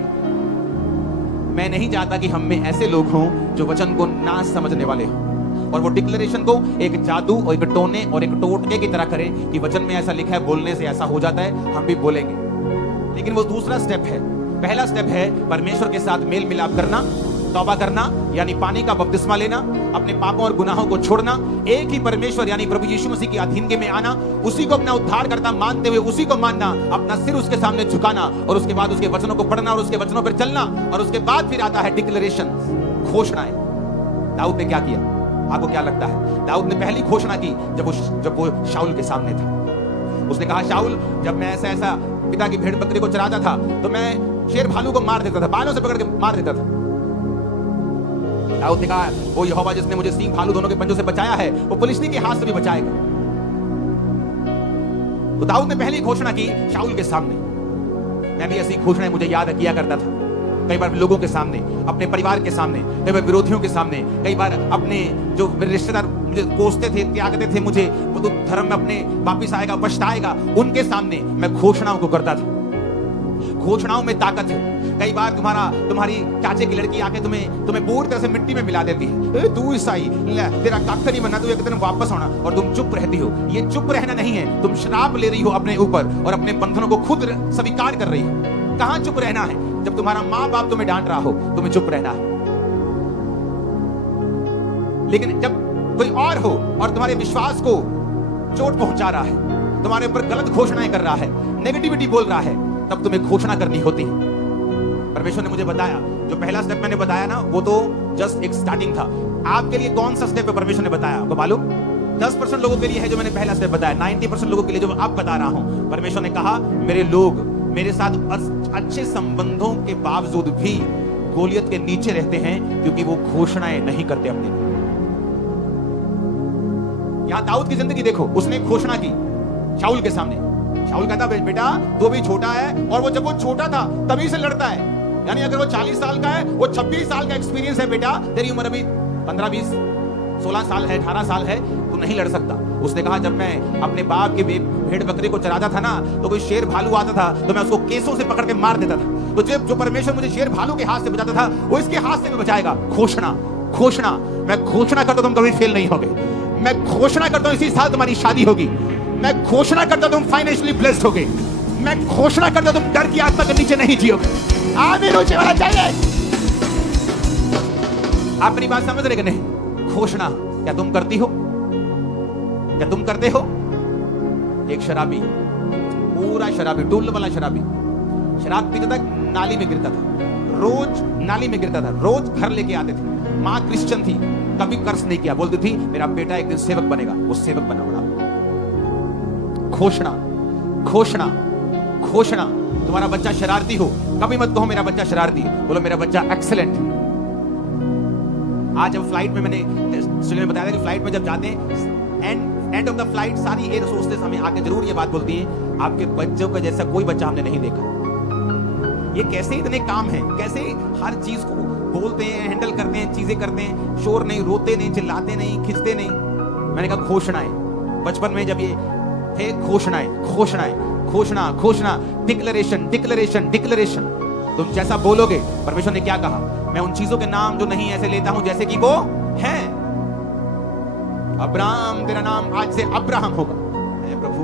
मैं नहीं चाहता कि हम में ऐसे लोग हों जो वचन को ना समझने वाले हों और वो डिक्लेरेशन को एक जादू और एक टोने और एक टोटके की तरह करें कि वचन में ऐसा लिखा है, बोलने से ऐसा हो जाता है, हम भी बोलेंगे। लेकिन वो दूसरा स्टेप है। पहला स्टेप है परमेश्वर के साथ मेल मिलाप करना, तौबा करना, यानी पानी का बपतिस्मा लेना, अपने पापों और गुनाहों को छोड़ना, एक ही परमेश्वर यानी प्रभु यीशु मसीह की अधीनगी में आना, उसी को अपना उद्धारकर्ता मानते हुए उसी को मानना, अपना सिर उसके सामने झुकाना और उसके बाद उसके वचनों को पढ़ना और उसके वचनों पर चलना, और उसके बाद फिर आता है डिक्लेरेशन, घोषणाएं। दाऊद ने क्या किया? आपको क्या लगता है? दाऊद ने पहली घोषणा की जब वो शाऊल के सामने था। उसने कहा, शाऊल, जब मैं ऐसा पिता की भेड़ बकरी को चराता था तो मैं शेर भालू को मार देता था, बालों से पकड़ के मार देता था। दाऊद ने कहा, वो यहोवा जिसने मुझे सिंह भालू दोनों के पंजों से बचाया है, वो फिलिस्ती के हाथ से भी बचाएगा। तो दाऊद ने पहली घोषणा की शाऊल के सामने। मैं भी ऐसी घोषणाएं मुझे याद किया करता था, कई बार लोगों के सामने, अपने परिवार के सामने, कई बार विरोधियों के सामने, कई बार अपने जो रिश्तेदार मुझे कोसते थे, त्यागते थे मुझे, वो तो धर्म में अपने वापिस आएगा, पछताएगा, उनके सामने मैं घोषणाओं को करता था। घोषणाओं में ताकत है। कई बार तुम्हारी चाचे की लड़की आके तुम्हें पूरी तरह से मिट्टी में मिला देती है, तू ईसाई, तेरा कख नहीं बनना, तू एक दिन वापस आना, और तुम चुप रहती हो। ये चुप रहना नहीं है, तुम श्राप ले रही हो अपने ऊपर और अपने बंधनों को खुद स्वीकार कर रही हो। कहां चुप रहना है? जब तुम्हारा माँ बाप तुम्हें डांट रहा हो, तुम्हें चुप रहना है। लेकिन जब कोई और हो और तुम्हारे विश्वास को चोट पहुंचा रहा है, तुम्हारे ऊपर गलत घोषणाएं कर रहा है, नेगेटिविटी बोल रहा है, तब तुम्हें घोषणा करनी होती है। परमेश्वर ने मुझे बताया, जो पहला स्टेप मैंने बताया ना, वो तो जस्ट एक स्टार्टिंग था। आपके लिए कौन सा स्टेप है परमेश्वर ने बताया आपको मालूम? 10% लोगों के लिए है जो मैंने पहला स्टेप बताया, 90% लोगों के लिए जो अब बता रहा हूं। परमेश्वर ने कहा, मेरे लोग मेरे साथ अच्छे संबंधों के बावजूद भी गोलियत के नीचे रहते हैं क्योंकि वो घोषणाएं नहीं करते अपने लिए। यहां दाऊद की जिंदगी देखो, उसने घोषणा की शाऊल के सामने। शाऊल कहता बेटा तू भी छोटा है, और वो जब वो छोटा था तभी से लड़ता है। यानी अगर वो 40 साल का है, वो 26 साल का एक्सपीरियंस है बेटा, तेरी उम्र अभी 15 20 16 साल है, 18 साल है, तू नहीं लड़ सकता। उसने कहा जब मैं अपने बाप के भेड़ बकरे को चराता था ना, तो कोई शेर भालू आता था तो मैं उसको केसों से पकड़ के मार देता था। तो जो परमेश्वर मुझे शेर भालू के हाथ से बचाता था, वो इसके हाथ से भी बचाएगा। घोषणा, घोषणा। मैं घोषणा करता हूं तुम कभी फेल नहीं होगे। मैं घोषणा करता हूं इसी साल तुम्हारी शादी होगी। मैं घोषणा करता हूं तुम फाइनेंशियली ब्लेस्ड होगे। मैं घोषणा करता हूं तुम डर की आत्मा के नीचे नहीं जियोगे। आमीन हो जाना चाहिए। आप मेरी बात समझ रहे कि नहीं? घोषणा क्या तुम करती हो? क्या तुम करते हो? एक शराबी, पूरा शराबी, टूल वाला शराबी, शराब पीता था, नाली में गिरता था, रोज नाली में गिरता था, रोज घर लेके आते थे। माँ क्रिश्चियन थी, कभी कर्ज नहीं किया, बोलती थी मेरा बेटा एक दिन सेवक बनेगा। वो सेवक बना बड़ा। घोषणा, घोषणा, घोषणा। तुम्हारा बच्चा शरारती हो, कभी मत कहो मेरा बच्चा शरारती, बोलो मेरा बच्चा एक्सीलेंट। आज जब फ्लाइट में, मैंने बताया था कि फ्लाइट में जब जाते हैं, एंड ऑफ द फ्लाइट सारी एयर होस्टेस हमें आके जरूर ये बात बोलती है, आपके बच्चों का जैसा कोई बच्चा हमने नहीं देखा। ये कैसे इतने काम हैं, कैसे हर चीज को बोलते हैं, हैंडल करते हैं, चीजें करते हैं, शोर नहीं, रोते नहीं, चिल्लाते नहीं, खिंचते नहीं। मैंने कहा घोषणाएं। बचपन में जब ये थे, घोषणाएं, घोषणाएं, घोषणा, घोषणा, डिक्लेरेशन, डिक्लेरेशन, डिक्लेरेशन। तुम जैसा बोलोगे, परमेश्वर ने क्या कहा, मैं उन चीजों के नाम जो नहीं ऐसे लेता हूं जैसे कि वो है। अब्राहम, तेरा नाम आज से अब्राहम होगा। प्रभु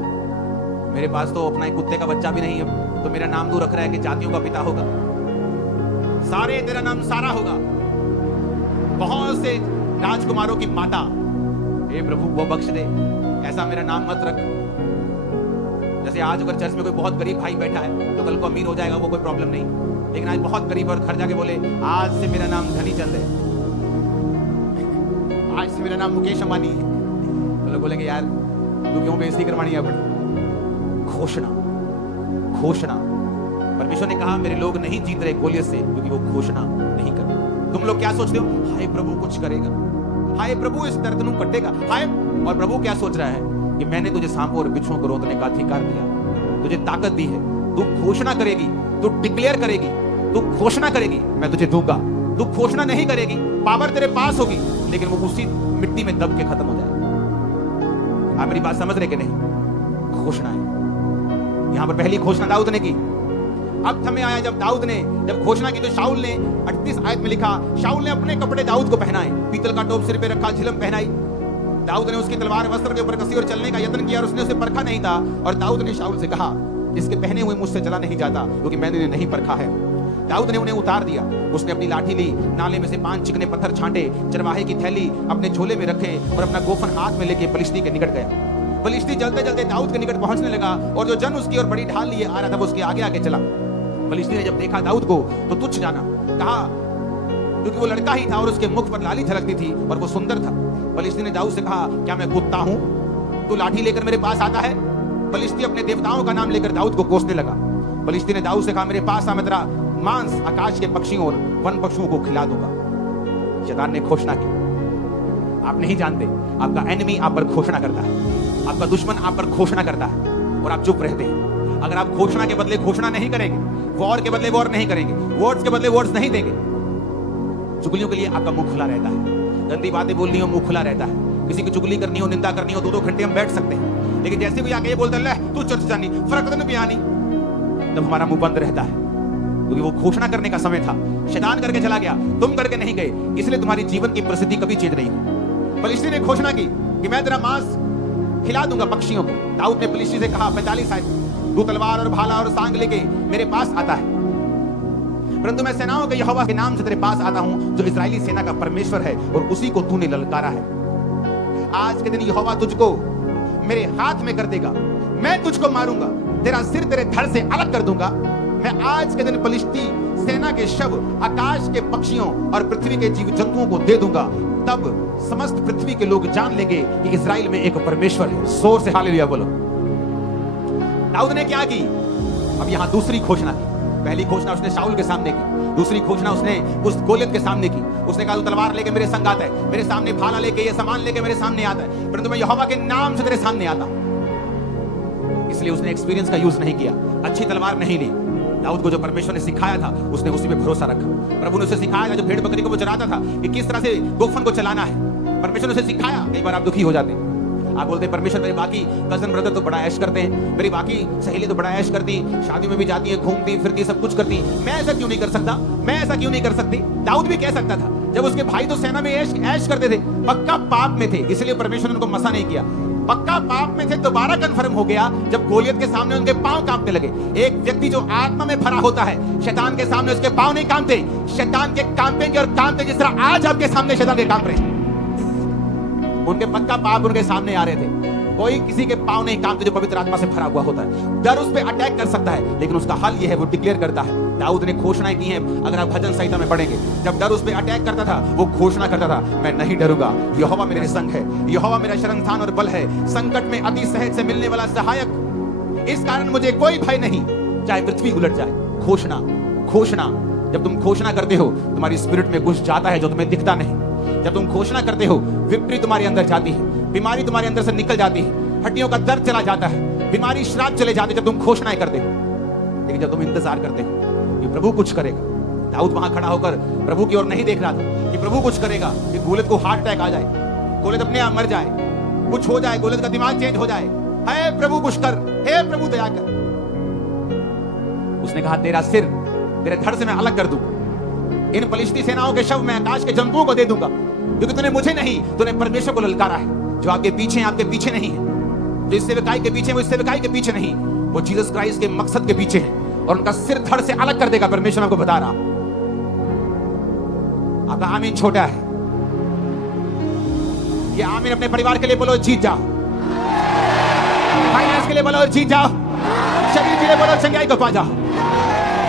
मेरे पास तो अपना एक कुत्ते का बच्चा भी नहीं है, तो मेरा नाम तू रख रहा है कि जातियों का पिता होगा। सारे, तेरा नाम सारा होगा। बहुत से राजकुमारों की माता, हे प्रभु वो बख्श दे, ऐसा मेरा नाम मत रख। जैसे आज अगर चर्च में कोई बहुत गरीब भाई बैठा है तो कल को अमीर हो जाएगा, वो कोई प्रॉब्लम नहीं। लेकिन आज बहुत गरीब और घर जाके बोले आज से मेरा नाम धनी चंद है, आज से मेरा नाम मुकेश अंबानी है, तो लोग बोलेंगे यार तू क्यों बेइज्जती करवानी है अपनी। घोषणा, घोषणा। परमेश्वर ने कहा मेरे लोग नहीं जीत रहे गोलियत से क्योंकि वो घोषणा नहीं कर रहे। तुम लोग क्या सोचते हो, हाय प्रभु कुछ करेगा, हाय प्रभु इस दर्द को कटेगा, हाय। और प्रभु क्या सोच रहा है कि मैंने तुझे सांपों और बिच्छुओं को रोकने का अधिकार दिया, तुझे ताकत दी है, तू घोषणा करेगी, तू डिक्लेयर करेगी, तू घोषणा करेगी, मैं तुझे दूंगा। तू घोषणा नहीं करेगी, पावर तेरे पास होगी, लेकिन वो उसी मिट्टी में दब के खत्म हो जाएगा। आप मेरी बात समझ रहे कि नहीं? घोषणा है। यहां पर पहली घोषणा दाऊद ने की। अब समय आया जब दाऊद ने जब घोषणा की, तो शाऊल ने 38 आयत में लिखा, शाऊल ने अपने कपड़े दाऊद को पहनाए, पीतल का टोप सिर पे रखा, झिलम पहनाई। दाऊद ने उसकी तलवार वस्त्र के ऊपर कसी और चलने का यत्न किया, और उसने उसे परखा नहीं था। और दाऊद ने शाऊल से कहा, इसके पहने हुए मुझसे चला नहीं जाता, क्योंकि मैंने इन्हें नहीं परखा है। दाऊद ने उन्हें उतार दिया। उसने अपनी लाठी ली, नाले में से 5 चिकने पत्थर छांटे, चरवाहे की थैली अपने झोले में रखे, और अपना गोफन हाथ में लेके फलिश्ती के निकट गया। फलिश्ती जलते जलते दाऊद के निकट पहुंचने लगा, और जो जन उसकी और बड़ी ढाल लिए आ रहा था वो उसके आगे आगे चला। फलिश्ती ने जब देखा दाऊद को तो तुच्छ जाना, कहा, क्योंकि वो लड़का ही था और उसके मुख पर लाली झलकती थी और वो सुंदर था। फलिश्ती ने दाऊद से कहा, क्या मैं कुत्ता हूं, तू लाठी लेकर मेरे पास आता है? फलिश्ती अपने देवताओं का नाम लेकर दाऊद को कोसने लगा। फलिश्ती ने दाऊद से कहा, मेरे पास आ, मैं तेरा मांस आकाश के पक्षियों और वन पशुओं को खिला दूंगा। शैतान ने घोषणा की। आप नहीं जानते, आपका एनिमी आप पर घोषणा करता है, आपका दुश्मन आप पर घोषणा करता है, और आप चुप रहते हैं। अगर आप घोषणा के बदले घोषणा नहीं करेंगे, वॉर के बदले वॉर नहीं करेंगे, वर्ड्स के बदले वर्ड्स नहीं देंगे, चुगलियों के लिए आपका मुंह खुला रहता है। गंदी बातें बोलनी हो, मुंह खुला रहता है। किसी की चुगली करनी हो, निंदा करनी हो, 2-2 घंटे हम बैठ सकते हैं। लेकिन जैसे भी आके ये बोलता है तू चर्च जानी, फर्क तो नहीं आनी, तब हमारा मुंह बंद रहता है, क्योंकि वो घोषणा करने का समय था। शैतान करके चला गया, तुम करके नहीं गए, इसलिए तुम्हारी जीवन की परिस्थिति कभी चेंज नहीं हुई। फलिश्ती ने घोषणा की कि मैं तेरा मांस खिला दूंगा पक्षियों को। दाऊद ने फलिश्ती से कहा, 45 आयत, तू तलवार और भाला और सांग लेके मेरे पास आता है, परंतु मैं सेनाओं के यहोवा के नाम से तेरे पास आता हूं, जो इस्राएली सेना का परमेश्वर है, और उसी को तूने ललकारा है। आज के दिन यहोवा तुझको मेरे हाथ में कर देगा, मैं तुझको मारूंगा, तेरा सिर तेरे धड़ से अलग कर दूंगा। मैं आज के दिन फलिश्ती सेना के शव आकाश के पक्षियों और पृथ्वी के जीव जंतुओं को दे दूंगा। तब समस्त पृथ्वी के लोग जान लेंगे कि इस्राएल में एक परमेश्वर है। जोर से हालेलुया बोलो। दाऊद ने क्या की? अब यहां दूसरी घोषणा की। पहली घोषणा उसने शाऊल के सामने की, दूसरी घोषणा उसने उस गोलियत के सामने की। उसने कहा तू तलवार लेके मेरे संग आता है, मेरे सामने भाला लेके ये सामान लेके मेरे सामने आता है, परंतु मैं यहोवा के नाम से तेरे सामने आता। इसलिए उसने एक्सपीरियंस का यूज नहीं किया, अच्छी तलवार नहीं ली। दाऊद को जो परमेश्वर ने सिखाया था उसने उसी पे भरोसा रखा। प्रभु ने उसे सिखाया था, जो भेड़ बकरी को वो चराता था, कि किस तरह से गोफन को चलाना है, परमेश्वर ने उसे सिखाया। कई बार आप दुखी हो जाते हैं, आप बोलते हैं परमेश्वर मेरे बाकी कजन ब्रदर तो बड़ा ऐश करते हैं, मेरी बाकी सहेली तो बड़ा ऐश करती, शादी में भी जाती है, घूमती फिरती, सब कुछ करती, मैं ऐसा क्यों नहीं कर सकता, मैं ऐसा क्यों नहीं कर सकती। दाऊद भी कह सकता था, जब उसके भाई तो सेना में ऐश करते थे, पक्का पाप में थे, इसलिए परमेश्वर ने उनको मसा नहीं किया। पक्का पाप में थे, दोबारा कंफर्म हो गया जब गोलियत के सामने उनके पांव कांपने लगे। एक व्यक्ति जो आत्मा में भरा होता है, शैतान के सामने उसके पांव नहीं कांपते, शैतान के कांपेंगे और कांपते जिस तरह आज आपके सामने शैतान के कांप रहे हैं। उनके पक्का पाप उनके सामने आ रहे थे। कोई किसी के पांव नहीं कांपते जो पवित्र आत्मा से भरा हुआ होता है। डर उस पर अटैक कर सकता है, लेकिन उसका हल यह है, वो डिक्लेयर करता है। दाऊद ने घोषणाएं की हैं, अगर आप भजन संहिता में पढ़ेंगे, जब डर उस पर अटैक करता था, वो घोषणा करता था, मैं नहीं डरूंगा, यहोवा मेरे संग है, यहोवा मेरा शरणस्थान और बल है, संकट में अति सहज से मिलने वाला सहायक, इस कारण मुझे कोई भय नहीं, चाहे पृथ्वी उलट जाए। घोषणा, घोषणा, जब तुम घोषणा करते हो, तुम्हारी स्पिरिट में कुछ जाता है जो तुम्हें दिखता नहीं। जब तुम घोषणा करते हो, विक्ट्री तुम्हारे अंदर जाती है, बीमारी तुम्हारे अंदर से निकल जाती है, हड्डियों का दर्द चला जाता है, बीमारी श्राप चले जाते जब तुम घोषणाएं करते हो। लेकिन जब तुम इंतजार करते हो कि प्रभु कुछ करेगा, दाऊद वहां खड़ा होकर प्रभु की ओर नहीं देख रहा था कि प्रभु कुछ करेगा, कि गोलियत को हार्ट अटैक आ जाए, गोलियत अपने आप मर जाए, कुछ हो जाए, गोलियत का दिमाग चेंज हो जाए, हे प्रभु कुछ कर, हे प्रभु दया कर। उसने कहा तेरा सिर तेरे धड़ से मैं अलग कर दूं, इन फलिश्ती सेनाओं के शव मैं आकाश के जंतुओं को दे दूंगा, क्योंकि तूने मुझे नहीं, तूने परमेश्वर को ललकारा है, जो आपके पीछे आपके पीछे नहीं है, जो इस सेवकाई के पीछे वो इस सेवकाई के पीछे नहीं, वो जीसस क्राइस्ट के मकसद के पीछे है, और उनका सिर धड़ से अलग कर देगा। परमेश्वर आपको बता रहा। आपका आमीन छोटा है, ये आमीन अपने परिवार के लिए बोलो जीत जाओ, फाइनेंस के लिए बोलो जीत जाओ, शरीर के लिए बोलो चंगाई को पा जाओ,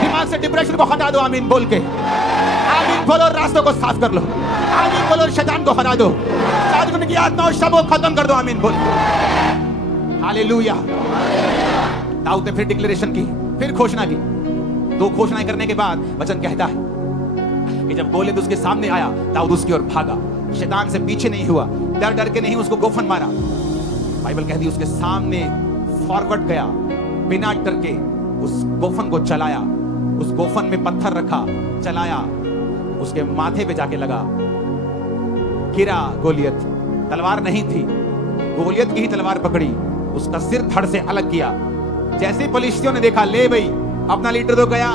दिमाग से डिप्रेशन को हटा दो, आमीन बोल के, आमीन बोलो, रास्तों को साफ कर लो, आमीन बोलो, शैतान को हरा दो, साधुओं की आत्मा और शब को खत्म कर दो, आमीन बोल। हालेलुया। दाऊद ने फिर डिक्लेरेशन की, फिर घोषणा की। दो घोषणाएं करने के बाद वचन कहता है कि जब गोलियत उसके सामने आया, दाऊद उसकी ओर भागा, शैतान से पीछे नहीं हुआ, डर डर के नहीं उसको गोफन मारा। बाइबल कहती है उसके सामने फॉरवर्ड गया, बिना डर के उस गोफन को चलाया, उस गोफन में पत्थर रखा, चलाया, उसके माथे पे जाके लगा, गिरा गोलियत, तलवार नहीं थी, गोलियत की ही तलवार पकड़ी, उसका सिर धड़ से अलग किया। जैसे फलिश्तियों ने देखा, ले भाई अपना लीडर तो गया,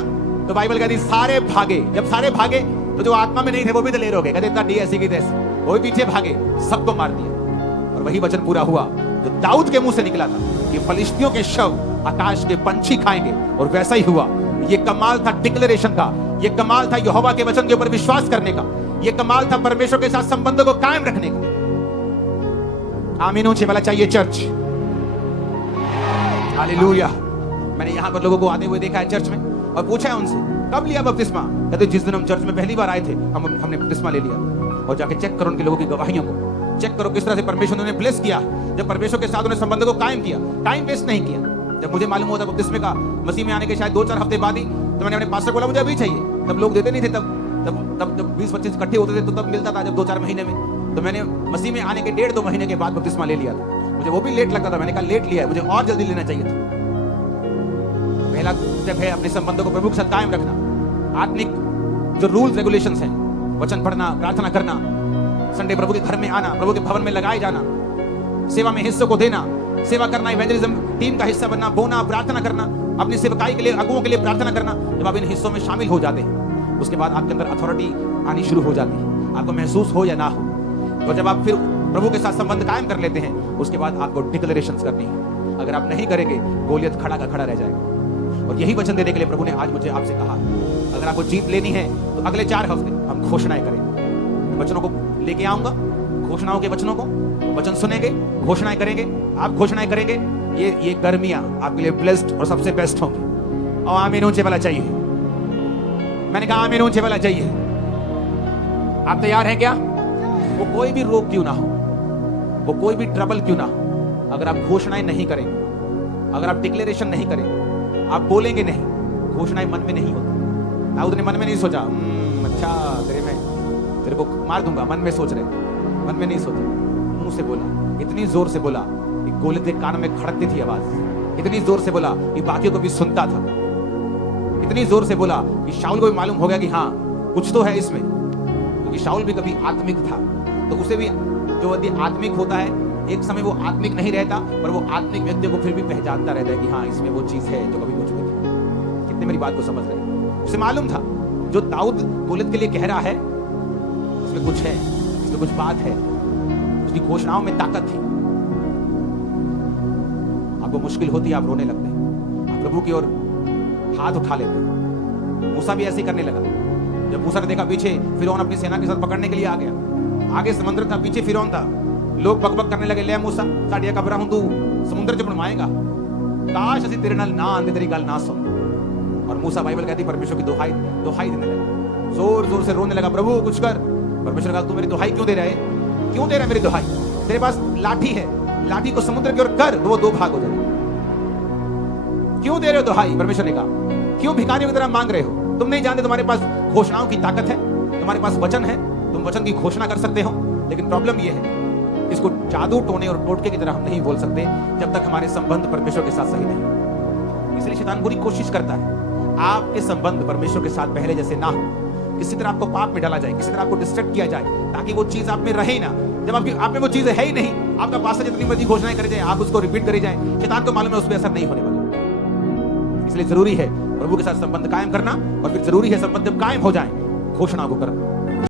तो बाइबल कहती सारे भागे। जब सारे भागे तो जो आत्मा में नहीं थे वो भी दलेर हो गए, कहते इतना डीएससी की तैसी, वो भी पीछे भागे, सबको मार दिया। और वही वचन पूरा हुआ जो दाऊद के मुंह से निकला था कि फलिश्तियों के शव आकाश के पंछी खाएंगे, और वैसा ही हुआ। ये कमाल था डिक्लेरेशन का, ये कमाल था यहोवा के वचन के ऊपर विश्वास करने का, ये कमाल था परमेश्वर के साथ संबंधों को कायम रखने का। आमीन ऊंचे वाला चाहिए चर्च। हालेलुया। मैंने यहां पर लोगों को आते हुए देखा है चर्च में, और पूछा है उनसे कब लिया बपतिस्मा, कहते जिस दिन हम चर्च में पहली बार आए थे हमने बपतिस्मा ले लिया। और जाके चेक करो उनके लोगों की गवाहियों को, चेक करो किस तरह से परमेश्वर ने उन्हें ब्लेस किया, जब परमेश्वर के साथ उन्हें संबंध को कायम किया, टाइम वेस्ट नहीं किया। जब मुझे मालूम हुआ था बपतिस्मे का मसीह में आने के शायद 2-4 हफ्ते बाद ही, तो मैंने अपने पास्टर को बोला मुझे अभी चाहिए, तब लोग देते नहीं थे, तब 20-25 इकट्ठे होते थे तो तब मिलता था, जब 2-4 महीने में। तो मैंने मसीह में आने के 1.5-2 महीने के बाद बपतिस्मा ले लिया था। मुझे वो भी लेट लगता था, मैंने कहा लेट लिया है, मुझे और जल्दी लेना चाहिए था। पहला स्टेप है अपने संबंधों को प्रभु के साथ कायम रखना। आत्मिक जो रूल्स रेगुलेशंस हैं, वचन पढ़ना, प्रार्थना करना, संडे प्रभु के घर में आना, प्रभु के भवन में लगाए जाना, सेवा में हिस्सों को देना, सेवा करना, इवेंजलिज्म टीम का हिस्सा बनना, बोना, प्रार्थना करना, अपनी सेवकाई के लिए, अगुओं के लिए प्रार्थना करना। जब आप इन हिस्सों में शामिल हो जाते हैं, उसके बाद आपके अंदर अथॉरिटी आनी शुरू हो जाती है, आपको महसूस हो या ना हो। तो जब आप फिर प्रभु के साथ संबंध कायम कर लेते हैं, उसके बाद आपको डिक्लेरेशंस करनी है। अगर आप नहीं करेंगे, गोलियत खड़ा का खड़ा रह जाएगा। और यही वचन देने के लिए प्रभु ने आज मुझे आपसे कहा, अगर आपको जीत लेनी है तो अगले 4 हफ्ते हम घोषणाएं करेंगे। वचनों को लेके आऊंगा, घोषणाओं के वचनों को, वचन सुनेंगे, घोषणाएं करेंगे, आप घोषणाएं करेंगे। ये गर्मियां आपके लिए ब्लेस्ड और सबसे बेस्ट होंगी। और आमीन ऊंचे वाला चाहिए। मैंने कहा आमीन ऊंचे वाला चाहिए। आप तैयार हैं क्या? वो कोई भी रोग क्यों ना हो, वो कोई भी ट्रबल क्यों ना हो, अगर आप घोषणाएं नहीं करेंगे, अगर आप डिक्लेरेशन नहीं करेंगे, आप बोलेंगे नहीं, घोषणाएं मन में नहीं होती। दाऊद ने मन में नहीं सोचा अच्छा तेरे को मार दूंगा, मन में सोच रहे, मन में नहीं सोचा, मुंह से बोला, इतनी जोर से बोला कि गोलियत के कान में खड़कती थी आवाज, इतनी जोर से बोला कि बाकियों को भी सुनता था, इतनी जोर से बोला कि शाऊल को भी मालूम हो गया कि हाँ कुछ तो है इसमें, क्योंकि शाऊल भी कभी आत्मिक था, तो उसे भी जो आत्मिक होता है एक समय वो आत्मिक नहीं रहता, पर वो आत्मिक व्यक्ति को फिर भी पहचानता रहता है कि हाँ इसमें वो चीज है जो कभी मुझ में थी। कितने मेरी बात को समझ रहे हैं? उसे मालूम था जो दाऊद गोलियत के लिए कह रहा है इसमें कुछ है, इसमें कुछ बात है, उसकी घोषणाओं में ताकत थी। आपको मुश्किल होती है, आप रोने लगते हैं, आप प्रभु की ओर हाथ उठा लेते हैं। मूसा भी ऐसे ही करने लगा। जब मूसा ने देखा पीछे फिरौन अपनी सेना के साथ पकड़ने के लिए आ गया, आगे समुद्र था, पीछे फिरौन था, लोग बकबक करने लगे, ले मूसा साडिया कबरा हूं तू समुद्र च बनवाएगा, काश असि तेरे नाल ना आंदे, तेरी गल ना सुन। और मूसा बाइबल कहती परमेश्वर की दुहाई देने लगा, जोर जोर से रोने लगा, प्रभु कुछ कर। परमेश्वर कहा तू मेरी दुहाई क्यों दे रहा है, क्यों दे रहा है मेरी दुहाई? तेरे पास लाठी है, लाठी को समुद्र की ओर कर, वो दो भाग हो जाए। क्यों दे रहे हो दुहाई? परमेश्वर ने कहा क्यों भिखारियों की तरह मांग रहे हो? तुम नहीं जानते तुम्हारे पास घोषणाओं की ताकत है, तुम्हारे पास वचन है, तुम वचन की घोषणा कर सकते हो, लेकिन प्रॉब्लम यह है इसको जादू टोने और टोटके की तरह हम नहीं बोल सकते जब तक हमारे संबंध परमेश्वर के साथ सही नहीं। इसलिए शैतान पूरी कोशिश करता है आपके संबंध परमेश्वर के साथ पहले जैसे ना हो, किसी तरह आपको पाप में डाला जाए, किसी तरह आपको डिस्ट्रैक्ट किया जाए, ताकि वो चीज आप में रहे ना। जब आप में वो चीज है ही नहीं, आपका पास्टर जितनी मर्जी घोषणाएं करे जाए, आप उसको रिपीट करे जाए, शैतान को मालूम है उस पर असर नहीं होने वाला। इसलिए जरूरी है प्रभु के साथ संबंध कायम करना, और फिर जरूरी है संबंध जब कायम हो जाए घोषणा को करना।